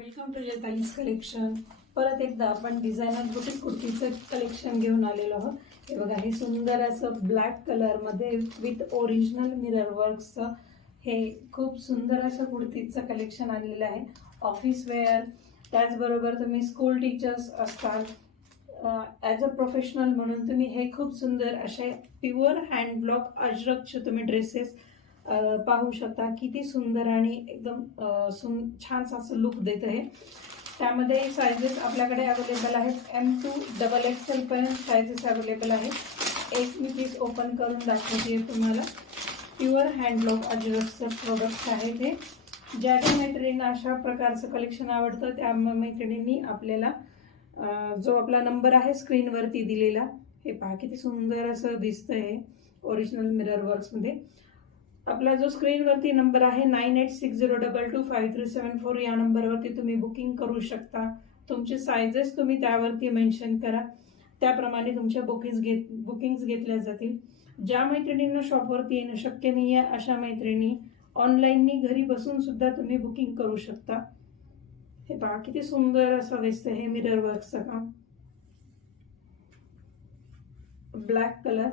Welcome to जयतालीस collection. परत एकदा आपण डिझायनर बुटीक कुर्तीचं कलेक्शन घेऊन आलेलो आहोत। हे बघा, हे सुंदर असं ब्लॅक कलरमध्ये विथ ओरिजिनल मिरर वर्क्सचं हे खूप सुंदर असं कुर्तीचं कलेक्शन आणलेलं आहे। ऑफिस वेअर, त्याचबरोबर तुम्ही स्कूल टीचर्स असताल, ॲज अ प्रोफेशनल म्हणून तुम्ही हे खूप सुंदर असे प्युअर हँड ब्लॉक अजरकचे तुम्ही ड्रेसेस पाहू शकता। किती सुंदर आणि एकदम छान असं लुक देत आहे। त्यामध्ये साइजेस आपल्याकडे अवेलेबल आहेत। M2 XXL पर्यंत साइजेस अवेलेबल आहेत। एक मी पीस ओपन करून दाखवते तुम्हाला। प्युअर हँडलूम अजरकचं प्रोडक्ट आहे ते। ज्या ज्या मैत्रिणींना अशा प्रकारचं कलेक्शन आवडतं त्या मैत्रिणींनी आपल्याला जो आपला नंबर आहे स्क्रीनवरती दिलेला, हे पहा किती सुंदर असं दिसतंय ओरिजिनल मिरर वर्क्समध्ये। आपला जो स्क्रीनवरती नंबर आहे 9860225374, या नंबरवरती तुम्ही बुकिंग करू शकता। तुमचे साइजेस तुम्ही त्यावरती मेन्शन करा, त्याप्रमाणे तुमच्या बुकिंग्स घेतल्या जातील। ज्या मैत्रिणींना शॉपवरती येणं शक्य नाही आहे अशा मैत्रिणी ऑनलाईननी घरी बसून सुद्धा तुम्ही बुकिंग करू शकता। हे पहा किती सुंदर असं दिसतं हे मिरर वर्कचं काम। ब्लॅक कलर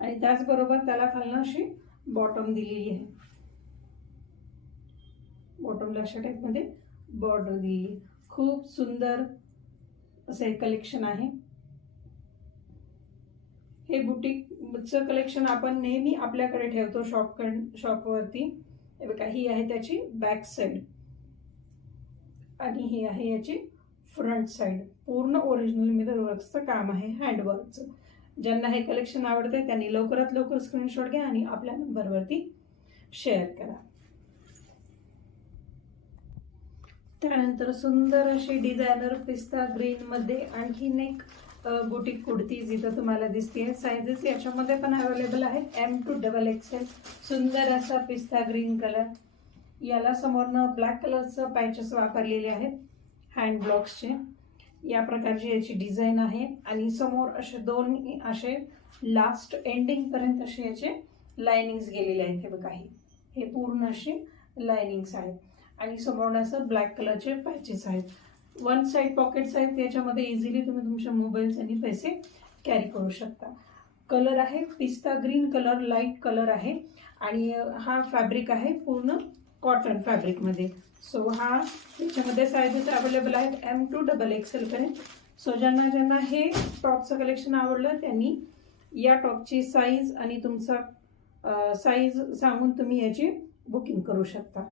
आणि त्याचबरोबर त्याला खालनं अशी बॉटम दिलेली आहे। बॉटमला अशा टाईपमध्ये बॉर्डर दिली। खूप सुंदर असं एक कलेक्शन आहे। हे बुटीकचं कलेक्शन आपण नेहमी आपल्याकडे ठेवतो शॉपवरती। हे बघा, ही आहे त्याची बॅक साइड आणि ही आहे याची फ्रंट साइड। पूर्ण ओरिजिनल मिरर वर्कचं काम आहे, हँडवर्कचं। ज्यांना हे कलेक्शन आवडते त्यांनी लवकरात लवकर स्क्रीनशॉट घ्या आणि आपल्या नंबरवरती शेअर करा। त्यानंतर सुंदर अशी डिझायनर पिस्ता ग्रीन मध्ये आणखीन एक बुटीक कुर्ती इथं तुम्हाला दिसते। साइजेस याच्यामध्ये पण अवेलेबल आहेत। M2 XXL। सुंदर असा पिस्ता ग्रीन कलर, याला समोरनं ब्लॅक कलरचं पॅचेस वापरलेले आहेत हँड ब्लॉक्सचे। या प्रकारची याची डिझाईन आहे आणि समोर असे दोन असे लास्ट एंडिंग पर्यंत असे याचे लाइनिंग्स गेलेले आहेत। हे बघा, हे पूर्ण असे लाइनिंग्स आहेत आणि समोर असं ब्लॅक कलरचे पॅचेस आहेत। वन साइड पॉकेट्स आहेत, याच्यामध्ये इझिली तुम्ही तुमच्या मोबाईल्स आणि पैसे कॅरी करू शकता। कलर आहे पिस्ता ग्रीन कलर, लाईट कलर आहे आणि हा फॅब्रिक आहे पूर्ण कॉटन फॅब्रिकमध्ये। सो हा याच्यामध्ये साइजेस अवेलेबल आहेत M2 XXL पर्यंत। सो ज्यांना हे टॉपचं कलेक्शन आवडलं त्यांनी या टॉपची साईज आणि तुमचा साईज सांगून तुम्ही याची बुकिंग करू शकता।